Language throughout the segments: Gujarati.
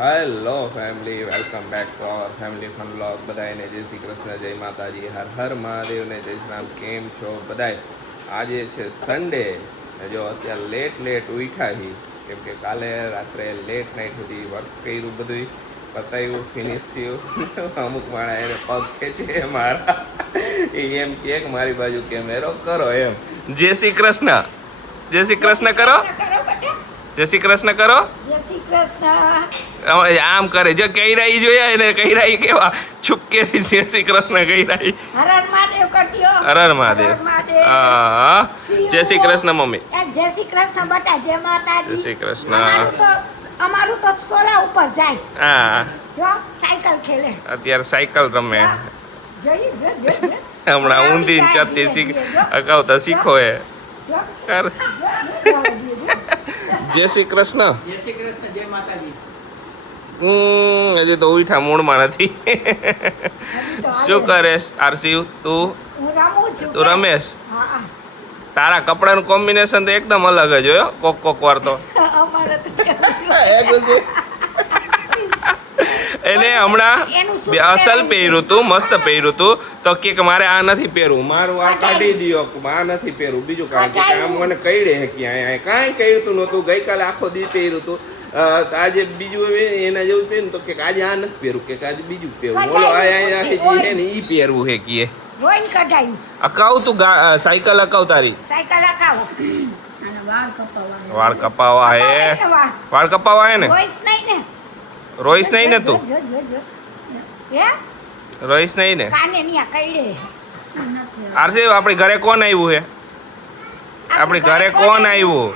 Hello family, welcome back to our family fun blog. બધાને જય શ્રી કૃષ્ણ, જય માતાજી, હર હર મહાદેવને જય શ્રી રામ. કેમ છો બધાય? આજે છે સન્ડે. જો અત્યારે લેટ ઉઠ્યા છીએ કેમ કે કાલે રાત્રે લેટ નાઇટ સુધી વર્ક કર્યું, બધું પતાવ્યું, ફિનિશ થયું. અમુક માણા એને પગ ખેંચે મારા, એ એમ કે મારી બાજુ કેમેરો કરો એમ. જય શ્રી કૃષ્ણ, જય શ્રી કૃષ્ણ કરો, જય શ્રી કૃષ્ણ કરો. આમ કરે જો કઈ રહી જોયા એને, કઈ રહી કેવા છુપકેથી જય શ્રી કૃષ્ણ કઈ રહી. હર હર મહાદેવ. હા, જય શ્રી કૃષ્ણ મમ્મી. જય શ્રી કૃષ્ણ બટા, જય માતાજી. જય શ્રી કૃષ્ણ. અમારું તો સોલા ઉપર જાય. હા, જો સાયકલ ખેલે. અત્યારે સાયકલ રમે. જોઈ જો હમણાં ઊંધી ચત્તી અગાઉતા શીખો એ. કર. જય શ્રી કૃષ્ણ. જય શ્રી કૃષ્ણ, જય માતાજી. હજી તો ઉઠા મૂળમાં નથી. શું કરે આરસી? તું રમેશ? તારા કપડાનું કોમ્બિનેશન તો એકદમ અલગ જ હોય. કોક વાર તો એને હમણાં અસલ પહેર્યું તું, મસ્ત પહેર્યું તું, તો કે મારે આ નથી પહેરવું, મારું આ કાઢી દો, આ નથી પહેરવું. બીજું કારણ કે આમ મને કઈડે હે ક્યાં કાંઈ કઈડતું નહોતું. ગઈકાલે આખો દી પહેર્યું હતું, આજે બીજું એના જેવું પહેર્યું તો કે આજે આ નથી પહેરવું, કે આજે બીજું પહેરવું. બોલો આખી જે હે ને ઈ પહેરવું હે કીએ. અકાવ તું સાયકલ અકાવ તારી. સાયકલ અકાવ. વાળ કપાવા હે, વાળ કપાવા હે ને. રોઈશ નહીં ને તું? રોઈશ નહીં ને? આરસી આપણી ઘરે કોણ આવ્યું હે? આપણી ઘરે કોણ આવ્યું?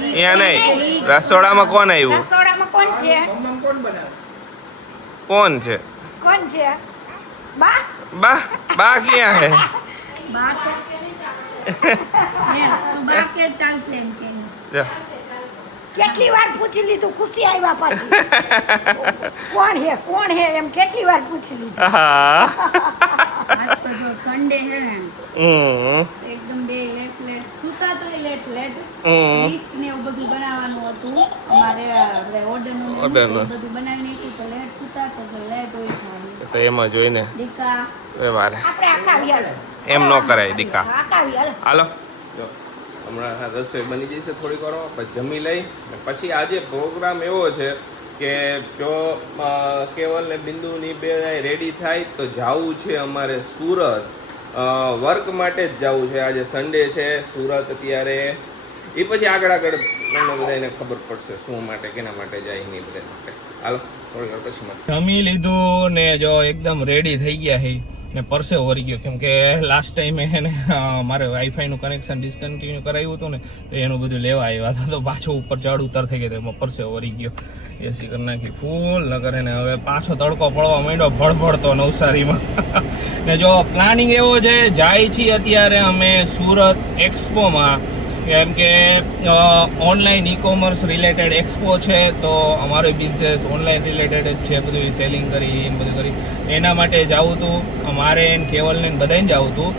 અહીંયા નહીં, રસોડામાં કોણ આવ્યું? રસોડામાં કોણ છે? કોણ છે? કોણ છે? બા બા. બા ક્યાં હે? બા કે તું બા કે ચાલશે એમ કે. કેટલી વાર પૂછી લીધું, ખુશી આવ્યા પછી કોણ હે એમ કેટલી વાર પૂછી લીધું. આજ તો જો સન્ડે હે ને, એકદમ બે લેટ સુતા તો લેટ લિસ્ટ ને એવું બધું બનાવવાનું હતું અમારે. આપણે ઓર્ડરનું બધું બનાવી નાખ્યું તો લેટ સુતા તો જો લેટ હોય થાય તો એમાં જોઈને દીકા એ મારે આપણે આકાવી હાલો એમ ન કરાય દીકા. આકાવી હાલો જો હમણાં રસોઈ બની જશે થોડીક વાર પછી જમી લઈ. પછી આજે પ્રોગ્રામ એવો છે કે જો કેવલ ને બિંદુની બે રેડી થાય તો જવું છે અમારે સુરત. વર્ક માટે જ જવું છે. આજે સન્ડે છે, સુરત અત્યારે. એ પછી આગળ તમને બધાને ખબર પડશે શું માટે કેના માટે જાય નહીં બધા માટે. હાલો થોડી વાર પછી જમી લીધું ને જો એકદમ રેડી થઈ ગયા છે ને પરસે વરી ગયો કેમ કે લાસ્ટ ટાઈમે એને મારે વાઈફાઈનું કનેક્શન ડિસકન્ટિન્યુ કરાવ્યું હતું ને તો એનું બધું લેવા આવ્યા હતા, તો પાછો ઉપર ચડ ઉતર થઈ ગયો, એમાં પરસે વરી ગયો. એસી કરી નાખી ફૂલ ન કરે ને હવે પાછો તડકો પડવા માંડ્યો ભડભડતો નવસારીમાં. ને જો પ્લાનિંગ એવો છે, જાય છીએ અત્યારે અમે સુરત એક્સપોમાં, કેમ કે online e commerce related expo છે, તો અમારો બિઝનેસ ઓનલાઈન રિલેટેડ જ છે. બધું સેલિંગ કરી એમ બધું કરી એના માટે જવું હતું અમારે. કેવલને બધાને જવું હતું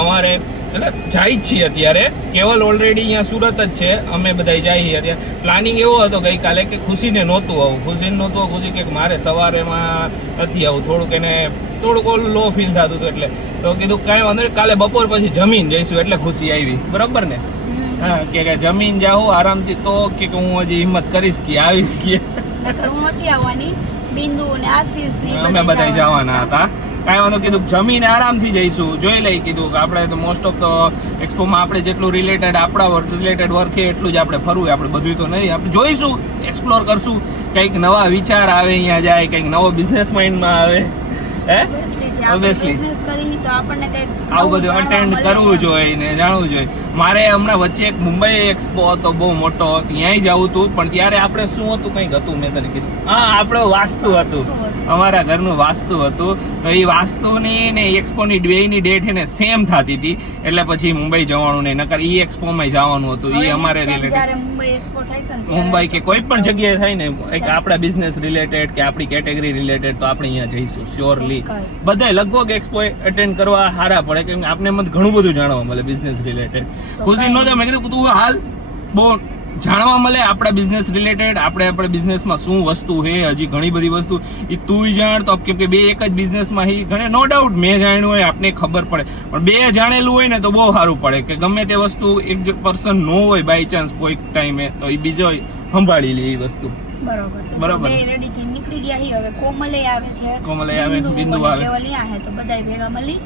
અમારે, એટલે જાય જ છીએ અત્યારે. કેવલ ઓલરેડી અહીંયા સુરત જ છે, અમે બધા જઈએ અત્યારે. પ્લાનિંગ એવો હતો ગઈકાલે કે ખુશીને નહોતું આવું, ખુશી કે મારે સવારેમાં નથી આવું, થોડુંક લો ફીલ થતું હતું. એટલે તો કીધું કાંઈ વાંધો નહીં, કાલે બપોર પછી જમીન જઈશું, એટલે ખુશી આવી. બરાબર ને? હા, કે જમીન જાઉં આરામથી, તો કે હું હજી હિંમત કરીશ કે આવીશ કે હું નથી આવવાની. બિંદુ ને આશીષ ને અમે બધા જવાના હતા. કાંઈ વાંધો, કીધું જમીને આરામથી જઈશું, જોઈ લઈ. કીધું કે આપણે તો મોસ્ટ ઓફ તો એક્સપોમાં આપણે જેટલું રિલેટેડ આપણા રિલેટેડ વર્ક છે એટલું જ આપણે ફરવું, આપણે બધું તો નહીં. આપણે જોઈશું, એક્સપ્લોર કરશું, કંઈક નવા વિચાર આવે અહીંયા જાય, કંઈક નવો બિઝનેસ માઇન્ડમાં આવે. ઓબ્વિયસલી આવું બધું અટેન્ડ કરવું જોઈએ ને જાણવું જોઈએ. મારે હમણાં વચ્ચે એક મુંબઈ એક્સપો હતો બહુ મોટો, ત્યાંય જવું હતું, પણ ત્યારે આપણે શું હતું કંઈક હતું, મેં તને કીધું. હા, આપણે વાસ્તુ હતું, અમારા ઘરનું વાસ્તુ હતું. તો એ વાસ્તુની ને એક્સપોની બેયની ડેટ એને સેમ થતી હતી, એટલે પછી મુંબઈ જવાનું નહીં, નકર એ એક્સપોમાં જવાનું હતું. એ અમારે રિલેટેડ મુંબઈ કે કોઈ પણ જગ્યાએ થાય ને આપણા બિઝનેસ રિલેટેડ કે આપણી કેટેગરી રિલેટેડ, તો આપણે અહીંયા જઈશું શ્યોરલી. બધા લગભગ એક્સપો એટેન્ડ કરવા સારા પડે, કેમ કે આપણે એમાં ઘણું બધું જાણવા મળે બિઝનેસ રિલેટેડ. ખુશી નહોતો, મેં કીધું તું હાલ બહુ જાણવા મળે આપણા બિઝનેસ રિલેટેડ, આપણે બિઝનેસમાં શું વસ્તુ છે, હજી ઘણી બધી વસ્તુ એ તું જાણ તો, કેમ કે બે એક જ બિઝનેસમાં ઘણે નો ડાઉટ મેં જાણ્યું હોય આપને ખબર પડે, પણ બે જાણેલું હોય ને તો બહુ સારું પડે કે ગમે તે વસ્તુ એક પર્સન નો હોય બાય ચાન્સ કોઈ ટાઈમે તો એ બીજો સંભાળી લે એ વસ્તુ. બરોબર. બે રેડી થઈ નીકળી ગયા હી. હવે કોમલે આવે છે, કોમલે આવે, બિંદુ આવે, કેવલી આવે તો બધાય ભેગા મળી.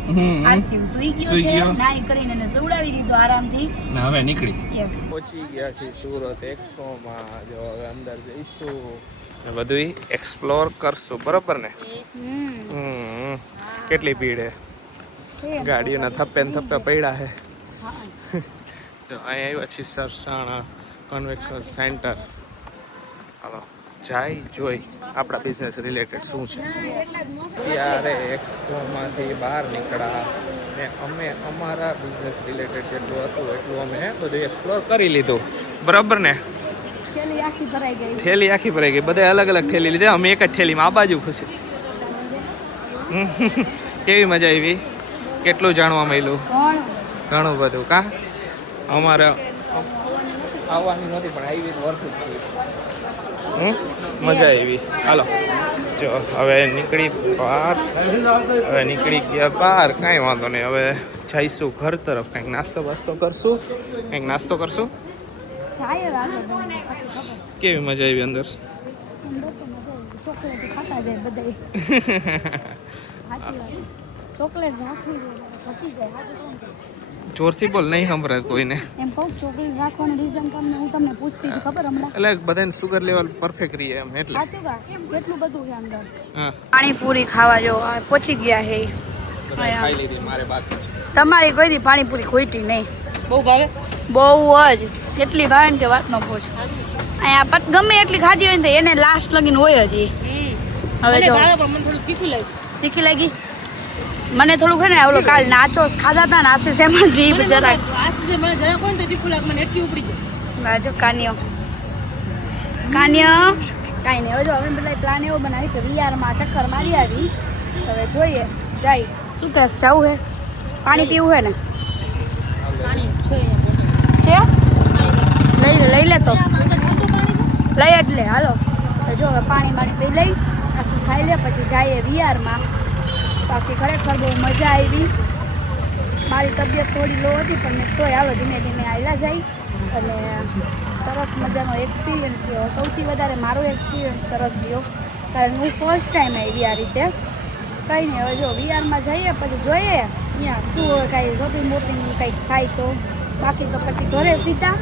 આજ શિવ સુઈ ગયો છે, નાઈ કરીને એને સુવડાવી દીધો આરામથી. ને હવે નીકળી. યસ. પહોંચી ગયા છે સુરત એક્સપોમાં. જો હવે અંદર જઈશું ને બધું એક્સપ્લોર કરશું. બરોબર ને? કેટલી ભીડ હે, ગાડીઓના થપ્પે ને થપ્પે પડ્યા હે. જો અહીંયા આવ્યા છીએ સરસાણા કન્વેન્શન સેન્ટર. હાલો જાય જોઈ આપણા બિઝનેસ રિલેટેડ શું છે. ત્યારે એક્સપોમાંથી બહાર નીકળ્યા ને અમે અમારા બિઝનેસ રિલેટેડ જેટલું હતું એટલું અમે બધું એક્સપ્લોર કરી લીધું. બરાબર ને? થેલી આખી ભરાઈ ગઈ. બધા અલગ અલગ થેલી લીધી, અમે એક જ થેલીમાં આ બાજુ ખુશી. કેવી મજા આવી, કેટલું જાણવા મળ્યું, ઘણું બધું. કા અમારે આવવાની નહોતી પણ આવી વર્થ મજા આવી. હાલો જો હવે નીકળી ગયા બહાર. કાંઈ વાંધો નહીં, હવે જઈશું ઘર તરફ. કંઈક નાસ્તો કરશું. કેવી મજા આવી અંદર? જોરથી બોલ, નહીં સંભળાય કોઈને. એમ કહું ચોકલેટ રાખવાનું રીઝન તમને હું તમને પૂછતી હતી ખબર હમણાં. એટલે બધાને સુગર લેવલ પરફેક્ટ રહે એમ એટલે. સાચું કા કેટલું બધું છે અંદર. હા પાણીપુરી ખાવા જો પહોંચી ગયા હે. ખાઈ લીધી, મારે બાકી છે. તમારી કોઈ દી પાણીપુરી ખોઈટી નહીં. બહુ ભાવે, બહુ જ. એટલી ભાવે ને કે વાત ન પૂછ. અહીંયા ગમે એટલી ખાધી હોય ને તો એને લાસ્ટ લગીને હોય જ. હવે જો તીખી લાગી મને થોડુંક છે ને. ઓલો કાલ નાચોસ ખાધા હતા ને આશીષ એમાં જીભ જરાક જો કાન્યો કાંઈ નહીં. હવે જો હવે બધા પ્લાન એવો બનાવી કે વિયારમાં ચક્કર મારી આવી. હવે જોઈએ જાય શું કહેશ, જવું હે પાણી પીવું હે ને? છે લઈ લે તો લઈ એટલે હાલો. જો હવે પાણી પી લઈ આશીષ ખાઈ લે પછી જઈએ વિયારમાં. બાકી ખરેખર બહુ મજા આવી. મારી તબિયત થોડી લો હતી પણ તોય હાલો ધીમે ધીમે આવેલા જાય અને સરસ મજાનો એક્સપિરિયન્સ રહ્યો. સૌથી વધારે મારો એક્સપિરિયન્સ સરસ રહ્યો કારણ હું ફર્સ્ટ ટાઈમ આવી આ રીતે. કંઈ નહીં, હવે જો વિયારમાં જઈએ પછી જોઈએ અહીંયા શું હોય, કાંઈ શોપિંગ બોપિંગ કંઈક થાય તો. બાકી તો પછી ઘરે સીધા.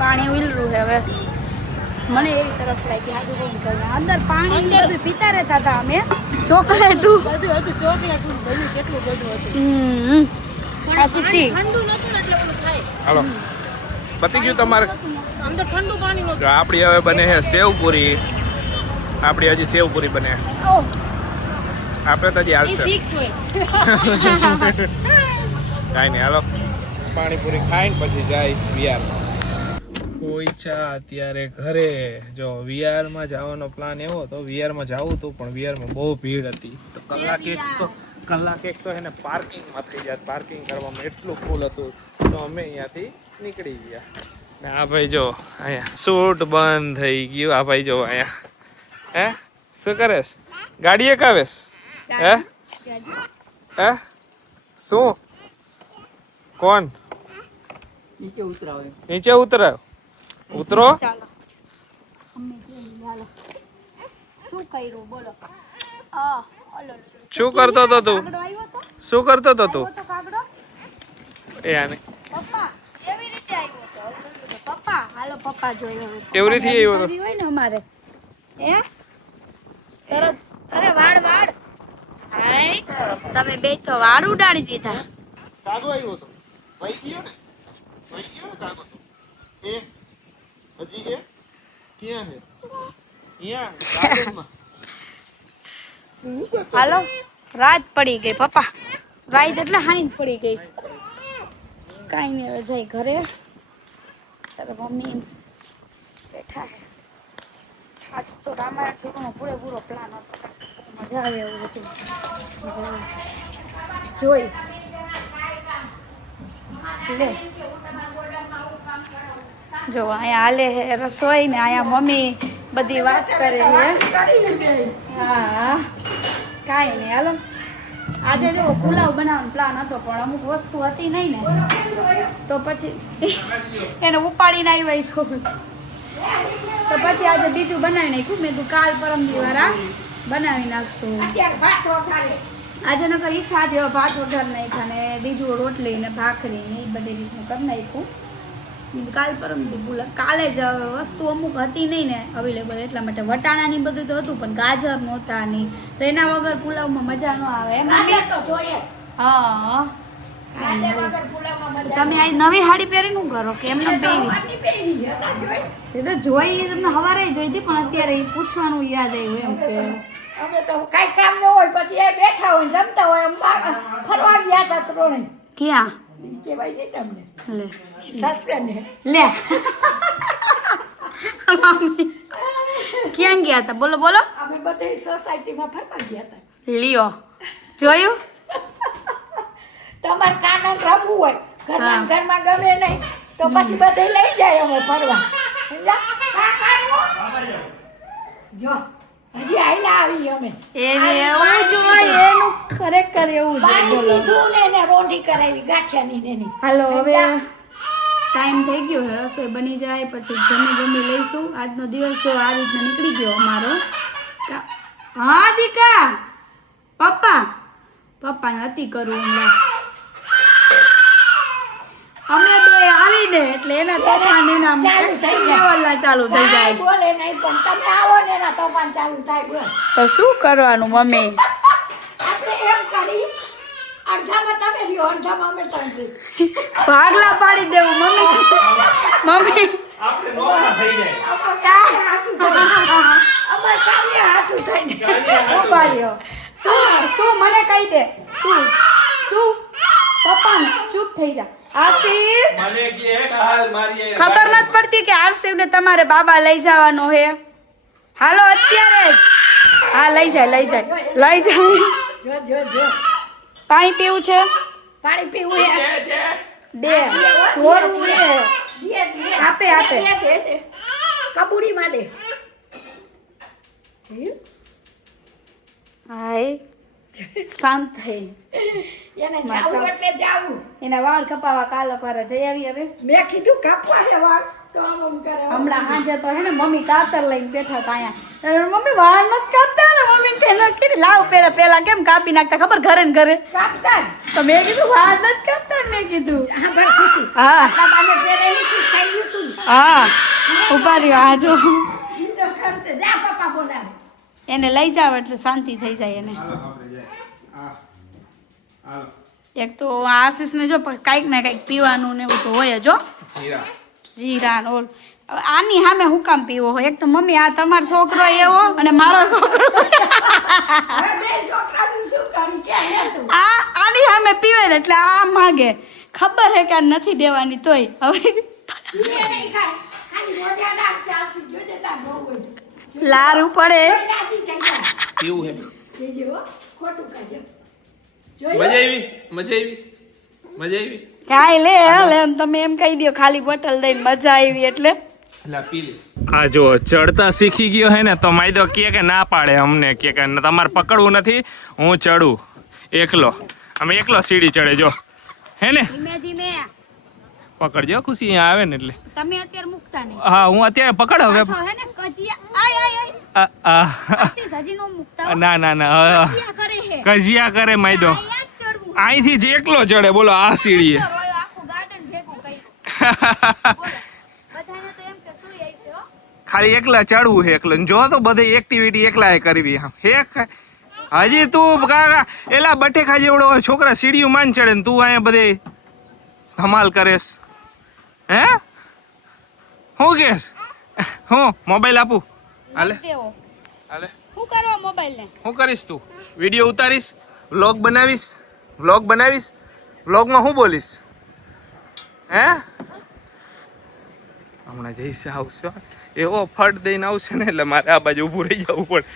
પાણી ઉલરું છે હવે મને એવી તરસ લાગી. હાજુ બહુ નીકળ્યા અંદર પાણી બધું પીતા રહેતા હતા અમે. ચોકલેટું બધું હતું, ચોકલેટું બધું કેટલું બધું હતું. આશીષજી ઠંડુ નતું એટલે ઓલું થાય. હાલો પતી ગયું તમારે અંદર ઠંડુ પાણી નતું. આપણી હવે બને છે સેવપુરી. આપણી હજી સેવપુરી બને. આપણે તો હજી હાલશે. ફિક્સ હોય કાંઈ નહીં, હાલો પાણીપુરી ખાઈને પછી જાય વિયારમાં. પોઈચા અત્યારે ઘરે. જો વિયારમાં જવાનો પ્લાન એવો હતો, વિયારમાં જવું હતું પણ વિયારમાં બહુ ભીડ હતી તો કલાક એક તો એને પાર્કિંગમાં થઈ જાય. પાર્કિંગ કરવામાં એટલું ફૂલ હતું તો અમે અહીંયાથી નીકળી ગયા. ને આ ભાઈ જો અહીંયા શૂટ બંધ થઈ ગયું. આ ભાઈ જો અહીંયા હે શું કરેશ? ગાડીએ કાવેશ હે શું? કોણ નીચે ઉતરાવે? નીચે ઉતરાવ. ઉતરો. શું કર્યું બોલો? શું કરતો હતો તું? શું કરતો હતો તું? એ આને પપ્પા કેવી રીતે આવ્યો હતો? પપ્પા હાલો પપ્પા જોયો. કેવી રીતે આવ્યો હતો? હોય ને અમારે હે તરત અરે વાડ હાય તમે બે તો વાડ ઉડાડી દીધા. કાગો આવ્યો હતો. વહી ગયો ને કાગો તો. એ હજી એ ક્યાં છે? અહીંયા ગાર્ડનમાં. હાલો રાત પડી ગઈ પપ્પા. રાત એટલે હાઈન પડી ગઈ. કાંઈ નહીં, હવે જઈ ઘરે. તારે મમ્મી બેઠા હે. આજ તો રામાયણ જોવાનો પૂરેપૂરો પ્લાન હતો. મજા આવે એવું હતું. જોઈ લે જો અહીંયા હાલે હે રસોઈ ને અહીંયા મમ્મી બધી વાત કરે હે હા કાંઈ નહીં હાલો આજે જો પુલાવ બનાવવાનો પ્લાન હતો પણ અમુક વસ્તુ હતી નહીં ને તો પછી એને ઉપાડીને આવી છું તો પછી આજે બીજું બનાવી નાખ્યું મેં તું કાલ પરમ દિવસ બનાવી નાખશું આજે નકર ઈચ્છા હતી ભાત વઘાર નાખ્યા ને બીજું રોટલી ને ભાખરી ને એ બધી રીતનું કરી નાખ્યું કાલ પરમ દી કાલે જ વસ્તુ અમુક હતી નહીં ને અવેલેબલ એટલા માટે વટાણાની બધું તો હતું પણ ગાજર નહોતા નહીં તો એના વગર પુલાવમાં મજા ન આવે એમ હા તમે આ નવી સાડી પહેરી શું કરો કે એમને પહેરી એ તો જોઈ તમને હવારે જોઈ હતી પણ અત્યારે એ પૂછવાનું યાદ આવ્યું એમ કે અમે તો કાંઈ કામ ન હોય પછી એ બેઠા હોય જમતા હોય એમ ફરવા ગયા હતા ત્રણે ક્યાં કહેવાય નહીં તમને લે સાસરાને લે મમ્મી ક્યાં ગયા હતા બોલો બોલો અમે બધી સોસાયટીમાં ફરવા ગયા હતા લ્યો જોયું તમારે કાનન રમવું હોય ઘરમાં ઘરમાં ગમે નહીં તો પછી બધે લઈ જાય અમે ફરવા જો હજી આઈલા આવી અમે એવી એવું જ હોય એનું ખરેખર એવું જ પાણી બોલો પીધું ને એને રોંઢી કરાવી ગાંઠિયાની ને એની હાલો હવે ટાઈમ થઈ ગયો છે રસોઈ બની જાય પછી જમી લઈશું આજનો દિવસ જો આ રીતના નીકળી ગયો અમારો હા દીકા પપ્પા નથી કરવું હમણાં અમે બે આવીને એટલે એના તોફાન એના લેવલના ચાલુ થઈ જાય બોલે નહીં પણ તમે આવો ને એના તોફાન ચાલુ થાય બોલ તો શું કરવાનું મમ્મી આપણે એમ કરી અડધામાં તમે રહ્યો અડધામાં અમે ત્રણ ભાગલા પાડી દેવું મમ્મી આપણે નોખા થઈ જાય અમાર સામે હાથું થઈને ઉભા રહ્યો શું મને કહી દે શું પપ્પા ચૂપ થઈ જા આશીષ મને કે હાલ મારી ખબર નથી પડતી કે આરસીવ ને તમારે બાબા લઈ જવાનો હે હાલો અત્યારે જ હા લઈ જાય જો પાણી પીવું છે પાણી પીવું હે દે થોડું દે આપે. કબૂડીમાં દે હાય શાંત થઈ એને જાવું એટલે જાવું એના વાળ કપાવા કાલ પર જઈ આવી હવે મેં કીધું કાપવા હે વાળ તો આમ કરે હમણાં સાંજે તો હે ને મમ્મી કાતર લઈને બેઠા હતા અહીંયા મમ્મી વાળ નથી કાપતા ને મમ્મી પેલા કીધું લાવ પેલા કેમ કાપી નાખતા ખબર ઘરે ને ઘરે કાપતા તો મેં કીધું વાળ નથી કાપતા મેં કીધું આગળ ખુશી હા બાબાને પહેરેલી શું થઈ ગયું તું હા ઉભા રહ્યો આ જો ઈ તો કરશે જા પપ્પા બોલાવે એને લઈ જાવ એટલે શાંતિ થઈ જાય એને એક તો આશીષ ને જો કાંઈક ને કાંઈક પીવાનું ને એવું તો હોય જ જીરા ને ઓલ આની સામે હું કામ પીવો હોય એક તો મમ્મી આ તમારો છોકરો એવો અને મારો છોકરો હવે બે છોકરાનું શું કરી કે હે તું આની સામે પીવે ને એટલે આ માગે ખબર હે કે આ નથી દેવાની તોય હવે ઈ નહીં ખાય ખાલી રોટિયા નાખશે આસી જો દેતા બહુ હોય લારું પડે નાખી જાય કેવું હે કેજો ખોટું કાજે મજા આવી કાંઈ લે એમ તમે એમ કહી દો ખાલી બોટલ દઈને મજા આવી એટલે આ જો ચડતા શીખી ગયો હે ને તો માયદો કે ના પાડે અમને કે તમારે પકડવું નથી હું ચડું એકલો અમે એકલો સીડી ચડે જો હે ને ધીમે ધીમે પકડજો ખુશી અહીંયા આવે ને એટલે તમે અત્યારે મુકતા નહીં હા હું અત્યારે પકડ હવે પાછો હે ને કજિયા આય આશીષ હજી નો મુકતા ના કજિયા કરે હે કજિયા કરે માયદો આયા જ ચડવું અહીંથી જ એકલો ચડે બોલો આ સીડીએ આખું ગાર્ડન ભેગું કર્યું બોલો બધાને તો એમ કે શું આઈ છે હો ખાલી એકલા ચડવું છે એકલો જો તો બધી એક્ટિવિટી એકલા કરવી હે હજી તું એલા બટેકા જેવડો છોકરા સીડીયું માન ચડે ને તું અહીંયા બધે ધમાલ કરેશ હે હું કેસ હું મોબાઈલ આપું હાલે હાલે શું કરવા મોબાઈલ ને શું કરીશ તું વિડીયો ઉતારીશ વ્લોગ બનાવીશ વ્લોગમાં હું બોલીશ હે હમણાં જઈશ આવશે એવો ફટ દઈને આવશે ને એટલે મારે આ બાજુ ઊભું રહી જવું પડે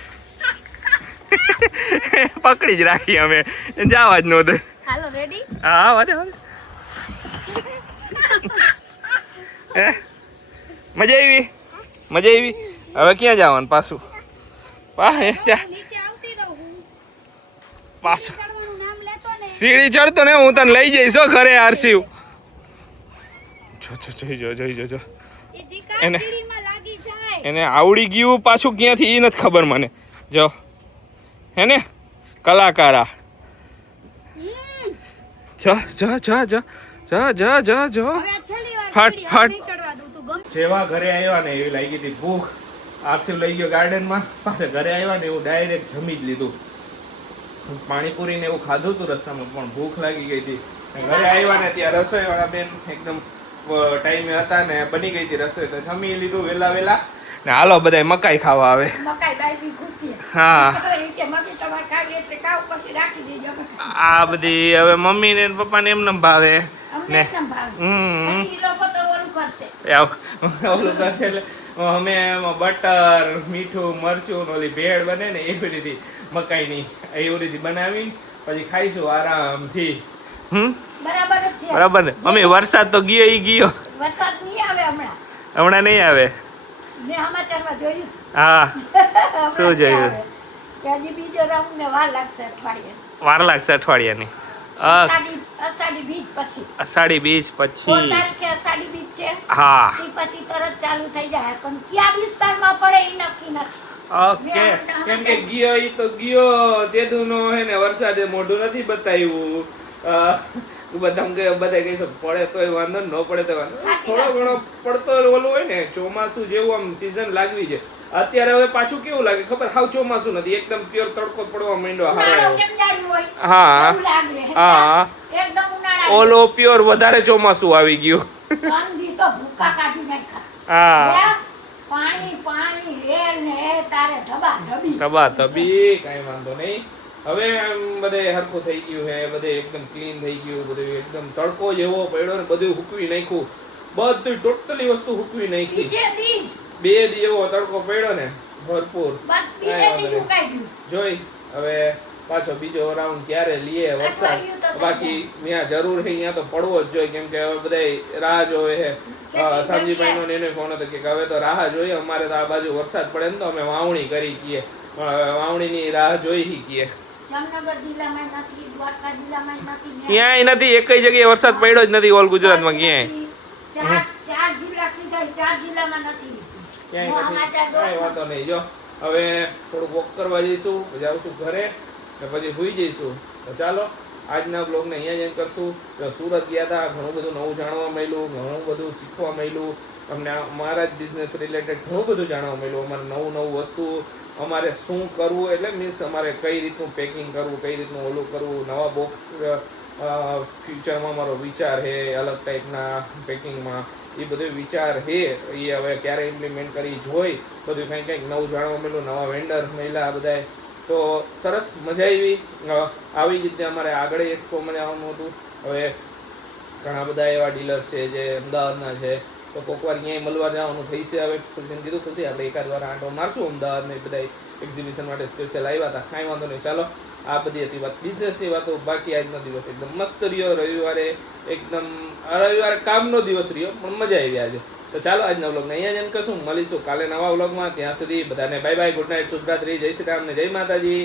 પકડી જ રાખી અમે જવા જ ન દે હાલો રેડી હા વારે મજા આવી? હવે ક્યાં જવાનું પાછું? નીચે આવતી રહું હું. પાછું ચડવાનું નામ લેતો ને. સીડી ચડતો ને હું તને લઈ જઈશ હો ઘરે આરસીવ. જો એ દીકા એને- સીડીમાં લાગી જાય. એને આવડી ગયું પાછું ક્યાંથી એ નથી ખબર મને. જો હે ને કલાકારા. જો હવે આ છેલ્લી વાર ફટ, સીડી ફટ. નહીં ચડવા દઉં તું ગમ. જેવા ઘરે આવ્યા ને એવી લાગી હતી ભૂખ. આરસીવ લઈ ગયો ગાર્ડનમાં. પાછા ઘરે આવ્યા ને એવું ડાયરેક્ટ જમી જ લીધું. પાણીપુરી ને એવું ખાધું હતું રસ્તામાં પણ ભૂખ લાગી ગઈ હતી. ઘરે આવ્યા ને ત્યાં રસોઈવાળા બેન એકદમ ટાઈમે હતા ને બની ગઈ હતી રસોઈ તો જમી લીધું વેલા ને હાલો બધાય મકાઈ ખાવા આવે. મકાઈ બાઈ ખુશી હા એ કે મમ્મી તમારે ખાવી એટલે ખાવ પછી રાખી દેજો આ બધી હવે મમ્મી ને પપ્પા ને એમને ભાવે અમને એકદમ ભાવે હમ પછી ઈ લોકો તો ઓલું કરશે ઓલું કરશે એટલે અમે એમાં બટર મીઠું મરચું ને ઓલી ભેળ બને ને એવી રીતે મકાઈની એવી રીતે બનાવી પછી ખાઈશું આરામથી. બરાબર જ છે બરાબર ને મમ્મી વરસાદ તો ગયો ઈ ગયો વરસાદ નહીં આવે હમણાં હમણાં નહીં આવે. મેં સમાચારમાં જોયું હતું. હા હમણાં શું નહીં જોયું? આવે. કે હજી બીજો રાઉન્ડ ને વાર લાગશે અઠવાડિયે વાર લાગશે અઠવાડિયાની. અષાઢી બીજ પછી અષાઢી બીજ 4 પછી તારીખે અષાઢી બીજ છે હા ઈ પછી તરત ચાલુ થઈ જાય પણ કયા વિસ્તારમાં પડે એ નક્કી નથી ઓકે કેમ કે ગયો ઈ તો ગયો તેદુનો હે ને વરસાદે મોઢું નથી બતાવ્યું. બધા કહે છે પડે તોય વાંધો ન પડે તો વાંધો થોડો ઘણો પડતો ઓલું હોય ને ચોમાસું જેવું આમ સીઝન લાગવી છે. અત્યારે હવે પાછું કેવું લાગે ખબર હાવ ચોમાસું નથી એકદમ પ્યોર તડકો પડવા માંડ્યો ઉનાળો હારો. કેમ જાડ્યું હોય હા એવું લાગે હા એકદમ ઉનાળા ઓલો પ્યોર વધારે ચોમાસું આવી ગયું. ઠંડી તો ભૂકા કાઢી નાખ્યા હા હે? પાણી રેલ ને એ તારે ધબા ધબી તબા તબી કાંઈ વાંધો નહીં. હવે આમ બધે હરખું થઈ ગયું હે બધે એકદમ ક્લીન થઈ ગયું બધું એકદમ તડકો જેવો પડ્યો ને બધું હૂકવી નાખ્યું બધું ટોટલી વસ્તુ હૂકવી નાખી. બીજે દીજ 2 દી એવો તડકો પડ્યો ને ભરપૂર બસ બીજે દી શું કાઢ્યું જોઈ હવે પાછો બીજો રાઉન્ડ ક્યારે લીએ વરસાદ. અઠવાડિયું તો બાકી ત્યાં જરૂર છે ત્યાં તો પડવો જ જોઈએ કેમ કે હવે બધા રાહ જોવે છે. સામજીભાઈનો ને એનો ફોન હતો કે હવે તો રાહ જોઈએ અમારે તો આ બાજુ વરસાદ પડે ને તો અમે વાવણી કરી કીએ પણ હવે વાવણીની રાહ જોઈ કીએ. જામનગર જિલ્લામાં નથી દ્વારકા જિલ્લામાં નથી ક્યાંય નથી એક જગ્યાએ વરસાદ પડ્યો જ નથી ઓલ ગુજરાતમાં ક્યાંય. ચાર જિલ્લા કીધા 4 જિલ્લામાં નથી ક્યાંય નથી કાંઈ વાંધો નહીં. જો હવે થોડુંક વોક કરવા જઈશું પછી આવશું ઘરે ને પછી સુઈ જઈશું. તો ચાલો આજના બ્લોગને અહીંયા જ એન્ડ કરશું. જો સુરત ગયા હતા ઘણું બધું નવું જાણવા મળ્યું ઘણું બધું શીખવા મળ્યું અમને અમારા જ બિઝનેસ રિલેટેડ ઘણું બધું જાણવા મળ્યું. અમારે નવું વસ્તુ અમારે શું કરવું એટલે મીન્સ અમારે કઈ રીતનું પેકિંગ કરવું કઈ રીતનું ઓલું કરવું નવા બોક્સ ફ્યુચરમાં મારો વિચાર છે અલગ ટાઈપના પેકિંગમાં એ બધો વિચાર છે એ હવે ક્યારે ઇમ્પ્લિમેન્ટ કરી જોઈ બધું કંઈક નવું જાણવા મળ્યું નવા વેન્ડર મળ્યા બધાએ તો સરસ મજા આવી જ રીતે અમારે આગળ એક્સપોમાં જવાનું હતું. હવે ઘણા બધા એવા ડીલર્સ છે જે અમદાવાદના છે તો કોઈક વાર ક્યાંય મળવા જવાનું થઈ છે. હવે ખુશીને કીધું ખુશી આપણે એકાદ વાર આંટો મારશું અમદાવાદ ને બધા એક્ઝિબિશન માટે સ્પેશિયલ આવ્યા હતા કાંઈ વાંધો નહીં. ચાલો આ બધી હતી વાત બિઝનેસની વાતો. બાકી આજનો દિવસ એકદમ મસ્ત રહ્યો. રવિવારે કામનો દિવસ રહ્યો પણ મજા આવી આજે. તો ચાલો આજના વ્લોગને અહીંયા જ એન્ડ કરશું. મળીશું કાલે નવા વ્લોગમાં. ત્યાં સુધી બધાને બાય બાય ગુડ નાઇટ શુભરાત્રી જય શ્રી રામ ને જય માતાજી.